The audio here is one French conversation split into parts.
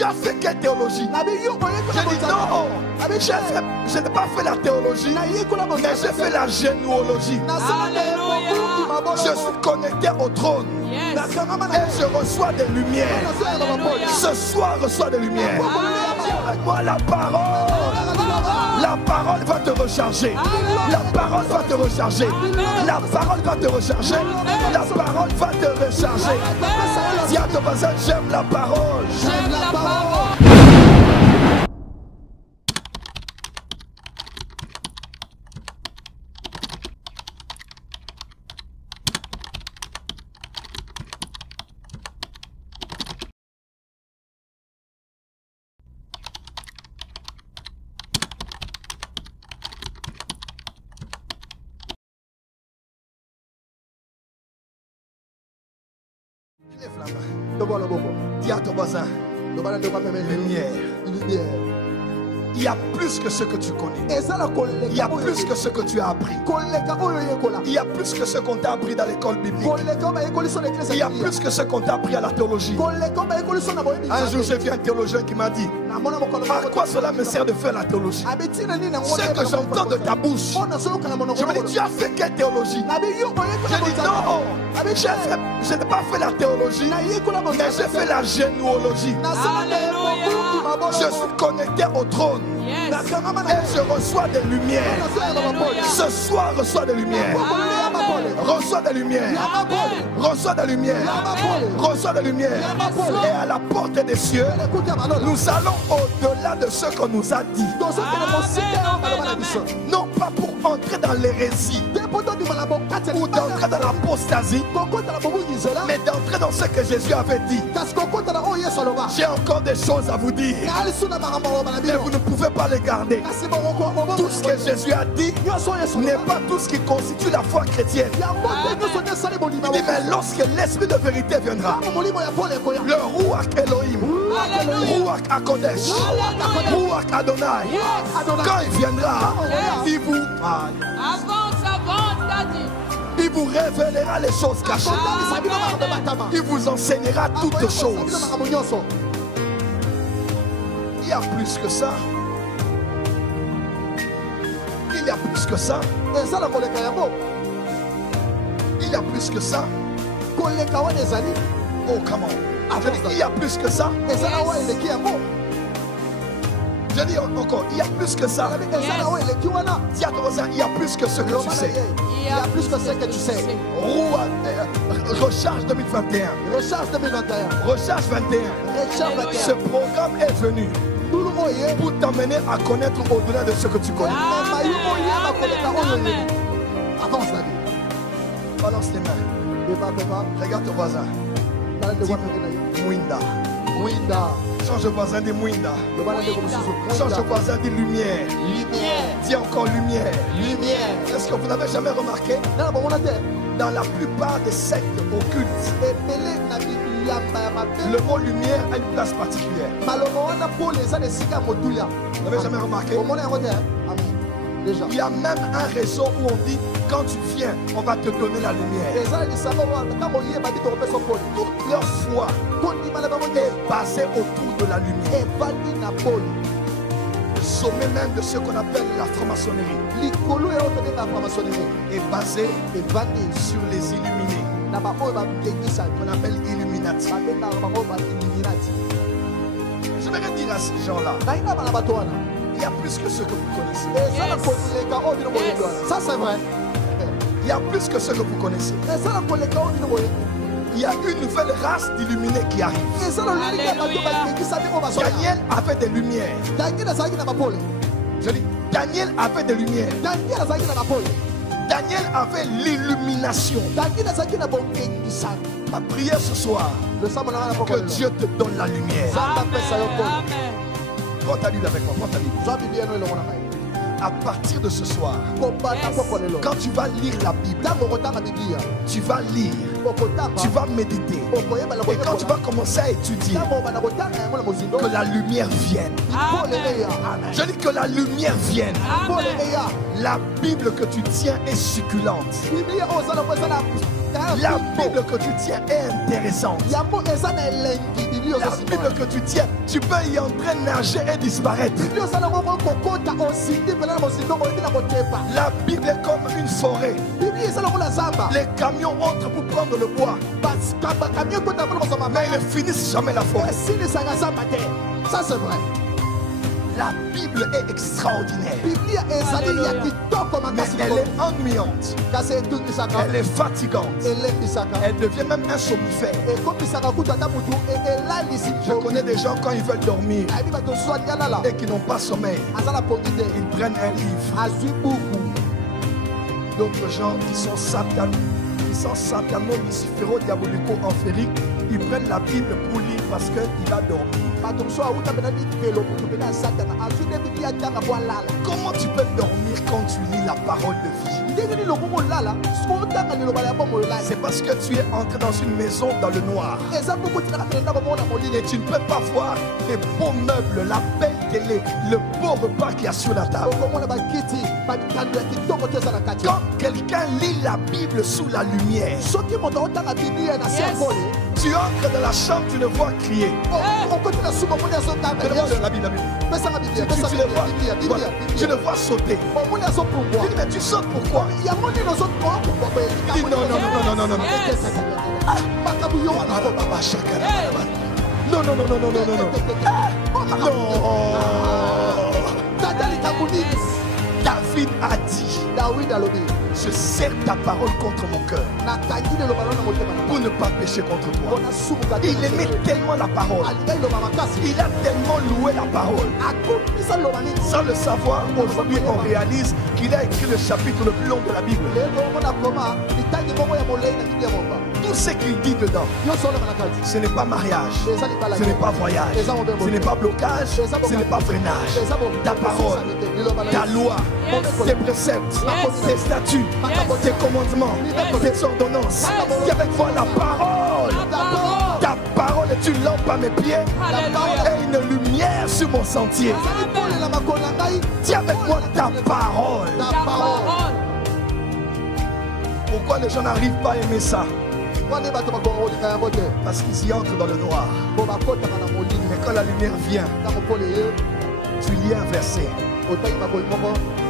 tu as fait quelle théologie? J'ai dit non. Je n'ai pas fait la théologie, mais j'ai fait la généalogie. Je suis connecté au trône. Et je reçois des lumières. Ce soir, reçois des lumières. Moi, la parole va te recharger. La parole va te recharger. La parole va te recharger. La parole va te recharger. Dis à ton voisin, j'aime la parole. J'aime la parole. Dis à ton voisin, lumière. Il y a plus que ce que tu connais. Il y a plus que ce que tu as appris. Il y a plus que ce qu'on t'a appris dans l'école biblique. Il y a plus que ce qu'on t'a appris à la théologie. Un jour, j'ai vu un théologien qui m'a dit, à quoi cela me sert de faire la théologie? Ce que j'entends de ta bouche, je me dis, tu as fait quelle théologie? J'ai dit non. Je n'ai pas fait la théologie, mais j'ai fait la généalogie. Je suis connecté au trône. Et je reçois des lumières. Ce soir, reçois des lumières. Reçois des lumières. Reçois des lumières. Reçois des lumières. Et à la porte des cieux, nous allons au-delà de ce qu'on nous a dit. Non pas pour entrer dans l'hérésie ou d'entrer dans l'apostasie, mais d'entrer dans ce que Jésus avait dit. J'ai encore des choses à vous dire, mais vous ne pouvez pas les garder. Tout ce que Jésus a dit n'est pas tout ce qui constitue la foi chrétienne. Il dit, mais lorsque l'esprit de vérité viendra, le Ruach Elohim, Ruach Akodesh, Ruach Adonai, quand il viendra, il vous révélera les choses cachées. Il vous enseignera toutes choses. Il y a plus que ça. Il y a plus que ça. Il y a plus que ça. Oh, come on. Il y a plus que ça. Je dis encore, il y a plus que ça. Dis à ton voisin, il y a plus que ce que tu sais. Il y a plus que ce que tu sais. Recharge 2021. Recharge 21. Ce programme est venu pour t'amener à connaître au-delà de ce que tu connais. Avance la vie. Balance les mains. Regarde ton voisin. Dis Mwinda. Change le voisin, dit Mwinda. Change le voisin, dit lumière. Dis encore lumière. Est-ce que vous n'avez jamais remarqué? Dans la plupart des sectes occultes, le mot lumière a une place particulière. Vous n'avez jamais remarqué? Il y a même un réseau où on dit, quand tu viens, on va te donner la lumière. Toute leur foi est basée autour de la lumière. Le sommet même de ce qu'on appelle la franc-maçonnerie est basé sur les illuminés, qu'on appelle Illuminati. Je vais dire à ces gens-là, il y a plus que ce que vous connaissez. Ça c'est vrai. Il y a plus que ce que vous connaissez. Il y a une nouvelle race d'illuminés qui arrive. Daniel avait des lumières. Je dis, Daniel avait des lumières. Daniel avait l'illumination. Ma prière ce soir, que Dieu te donne la lumière. Prends ta Bible avec moi. Prends ta Bible. À partir de ce soir, quand tu vas lire la Bible, tu vas lire tu vas méditer. Et quand tu vas commencer à étudier, que la lumière vienne. Amen. Je dis que la lumière vienne. Amen. La Bible que tu tiens est succulente. La Bible que tu tiens est intéressante. La Bible que tu tiens, tu peux y entrer, nager et disparaître. La Bible est comme une forêt. Les camions entrent pour prendre le bois, mais ils ne finissent jamais la forêt. Ça c'est vrai. La Bible est extraordinaire, Alléluia. mais elle est ennuyante, elle est fatigante, elle devient même un somnifère. Je connais des gens quand ils veulent dormir et qui n'ont pas sommeil, ils prennent un livre. D'autres gens qui sont satano-luciféro-diabolico-enfériques, ils prennent la Bible pour lire parce qu'il a dormi. Comment tu peux dormir quand tu lis la parole de vie? C'est parce que tu es entré dans une maison dans le noir. Et tu ne peux pas voir les beaux meubles, la belle télé, le beau repas qu'il y a sur la table. Quand quelqu'un lit la Bible sous la lumière, tu entres dans la chambre, tu le vois crier. La Bible. Tu le vois, voilà, tu le vois sauter. Il dit, mais tu sautes pourquoi? Il dit, non. David a dit, je serre ta parole contre mon cœur pour ne pas pécher contre toi. Il aimait tellement la parole, il a tellement loué la parole. Sans le savoir, aujourd'hui on réalise qu'il a écrit le chapitre le plus long de la Bible. Tout ce qu'il dit dedans, ce n'est pas mariage, ce n'est pas voyage, ce n'est pas blocage, ce n'est pas freinage. Ta parole, ta loi, tes préceptes, tes statuts, tes commandements, tes ordonnances. Dis avec moi la parole. Ta parole est une lampe à mes pieds et une lumière sur mon sentier. Dis avec moi ta parole. Pourquoi les gens n'arrivent pas à aimer ça? Parce qu'ils y entrent dans le noir. Mais quand la lumière vient, tu lis un verset,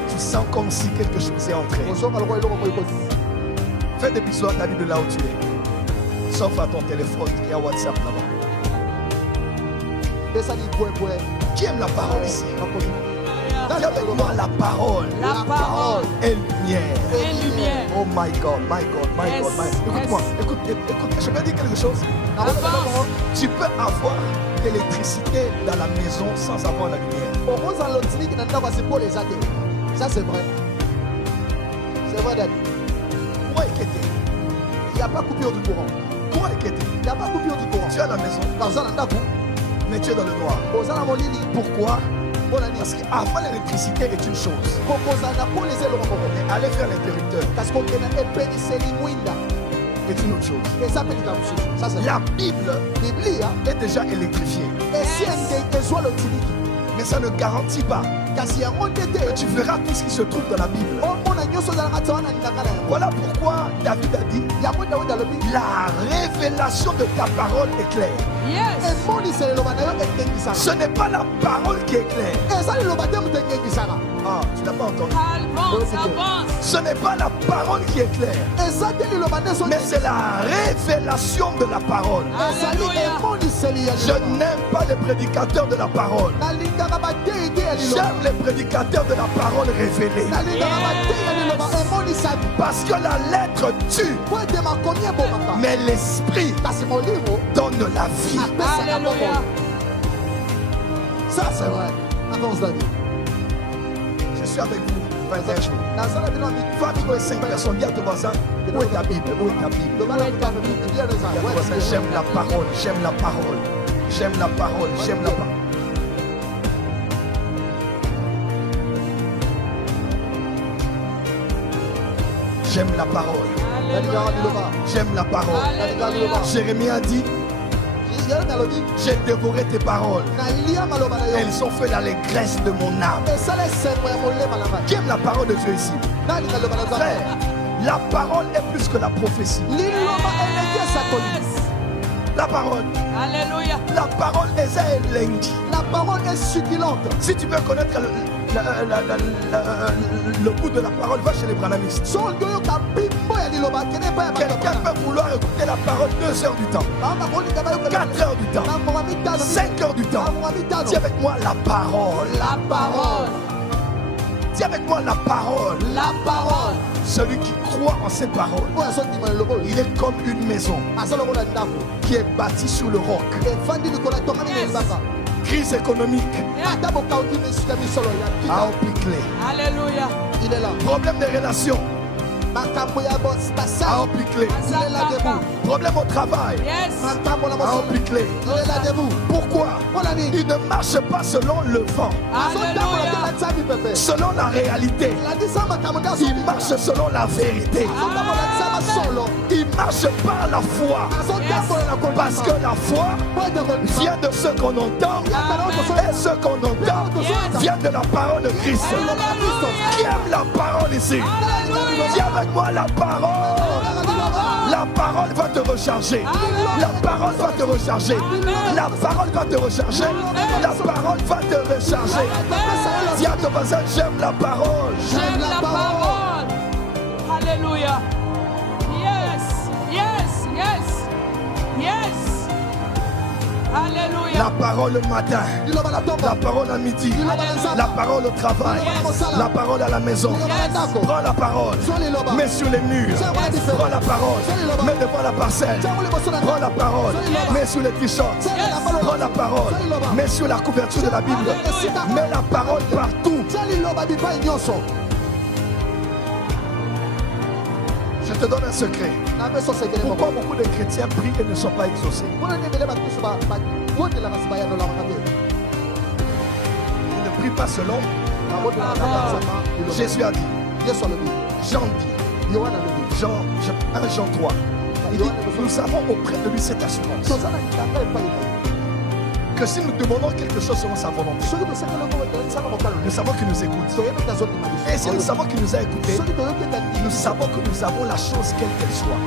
tu sens comme si quelque chose est entré. Fais des bisous à ta Bible là où tu es. Sauf à ton téléphone qui a WhatsApp là-bas. Qui aime la parole ici? Dis avec moi la parole. La parole et lumière. Oh my God. Écoute-moi, écoute, je vais dire quelque chose. Tu peux avoir l'électricité dans la maison sans avoir la lumière. Ça c'est vrai. C'est vrai, David. Pourquoi inquiéter? Il n'y a pas coupure du courant. Pourquoi inquiéter? Il n'y a pas coupure du courant. Tu es à la maison, mais tu es dans le noir. Pourquoi? Parce qu'avant l'électricité est une chose. Mais aller faire l'interrupteur est une autre chose. La Bible est déjà électrifiée. Mais ça ne garantit pas que tu verras tout ce qui se trouve dans la Bible. Voilà pourquoi David a dit, la révélation de ta parole est claire. Ce n'est pas la parole qui est claire. Ah, tu n'as pas entendu. Ce n'est pas la parole qui est claire, mais c'est la révélation de la parole. Je n'aime pas les prédicateurs de la parole. J'aime les prédicateurs de la parole révélée. Parce que la lettre tue, mais l'esprit donne la vie. Alléluia. Ça c'est vrai. Avance, David. Je suis avec vous 21 jours. Va trouver 5 personnes. Dis à ton voisin, où est ta Bible? Où est ta Bible? Dis à ton voisin, j'aime la parole, j'aime la parole, j'aime la parole, j'aime la parole. J'aime la parole. Alléluia. J'aime la parole. Alléluia. Jérémie a dit, j'ai dévoré tes paroles. Elles ont fait l'allégresse de mon âme. Qui aime la parole de Dieu ici? Frère, la parole est plus que la prophétie. La parole. Alléluia. La parole est lundi. La parole est succulente. Si tu veux connaître le goût de la parole, va chez les branamistes. Quelqu'un peut vouloir écouter la parole 2 heures du temps, 4 heures du temps, 5 heures du temps. Dis avec moi la parole. La parole. Dis avec moi la parole. La parole. Celui qui croit en cette parole, il est comme une maison qui est bâtie sur le roc. Crise économique, à Opiclé. Alléluia. Il est là. Problème de relations, à Opiclé. Problème au travail, Yes. à Opiclé. Il est là debout. Pourquoi? Il ne marche pas selon le vent, Alléluia. selon la réalité. Il marche selon la vérité. Il marche par la foi. Parce que la foi vient de ce qu'on entend. Et ce qu'on entend vient de la parole de Christ. Qui aime la parole ici? Dis avec moi la parole. La parole va te recharger. La parole va te recharger. La parole va te recharger. La parole va te recharger. Dis à ton voisin, j'aime la parole. J'aime la parole. Alléluia. Yes. Yes. Yes. Yes. Alléluia. La parole le matin, la parole à midi, la parole au travail, la parole à la maison. Prends la parole, mets sur les murs. Prends la parole, mets devant la parcelle. Prends la parole, mets sur les t-shirts. Prends la parole, mets sur la couverture de la Bible. Mets la parole partout. Je te donne un secret. Pourquoi beaucoup de chrétiens prient et ne sont pas exaucés? Ils ne prient pas selon. Jésus a dit, Jean dit, Jean 1 Jean 3. Il dit, nous avons auprès de lui cette assurance que si nous demandons quelque chose selon sa volonté, nous savons qu'il nous écoute. Et si nous savons qu'il nous a écoutés, nous savons que nous avons la chose quelle qu'elle soit.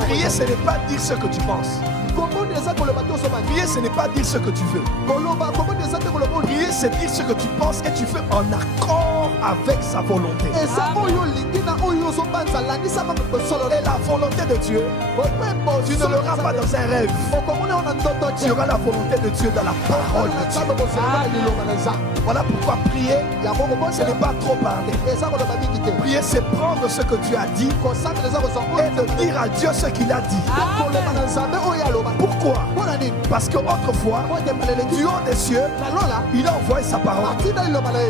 Prier, ce n'est pas dire ce que tu penses. Prier, ce n'est pas dire ce que tu veux. Prier, c'est dire ce que tu penses et tu fais en accord avec sa volonté. Et la volonté de Dieu, tu ne l'auras pas dans un rêve. Tu auras la volonté de Dieu dans la parole de Dieu. Voilà pourquoi prier, ce n'est pas trop parler. Prier, c'est prendre ce que Dieu a dit et de dire à Dieu ce qu'il a dit. Pourquoi? Parce qu'autrefois, du haut des cieux, il a envoyé sa parole.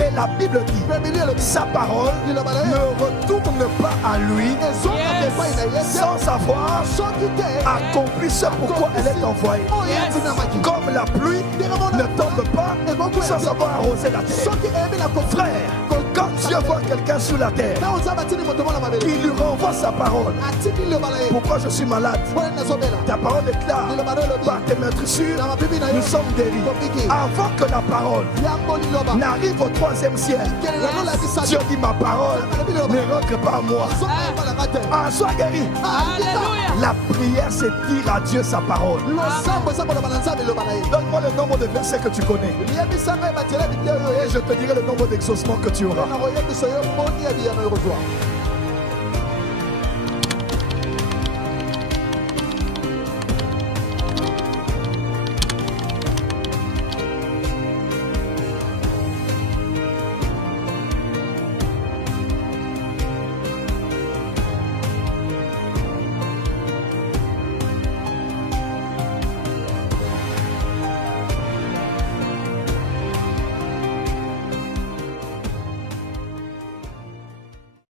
Et la Bible dit, sa parole ne retourne pas à lui sans avoir accompli ce pourquoi elle est envoyée. Comme la pluie ne tombe pas sans avoir arrosé la terre. Frère, quand Dieu voit quelqu'un sur la terre, il lui renvoie sa parole. Pourquoi je suis malade? Ta parole déclare, par tes meurtrissures, nous sommes guéris. Avant que la parole n'arrive au 3e ciel, Dieu dit, ma parole ne rentre pas à moi. Ah, sois guéri. La prière, c'est dire à Dieu sa parole. Donne-moi le nombre de versets que tu connais. Et je te dirai le nombre d'exaucements que tu auras.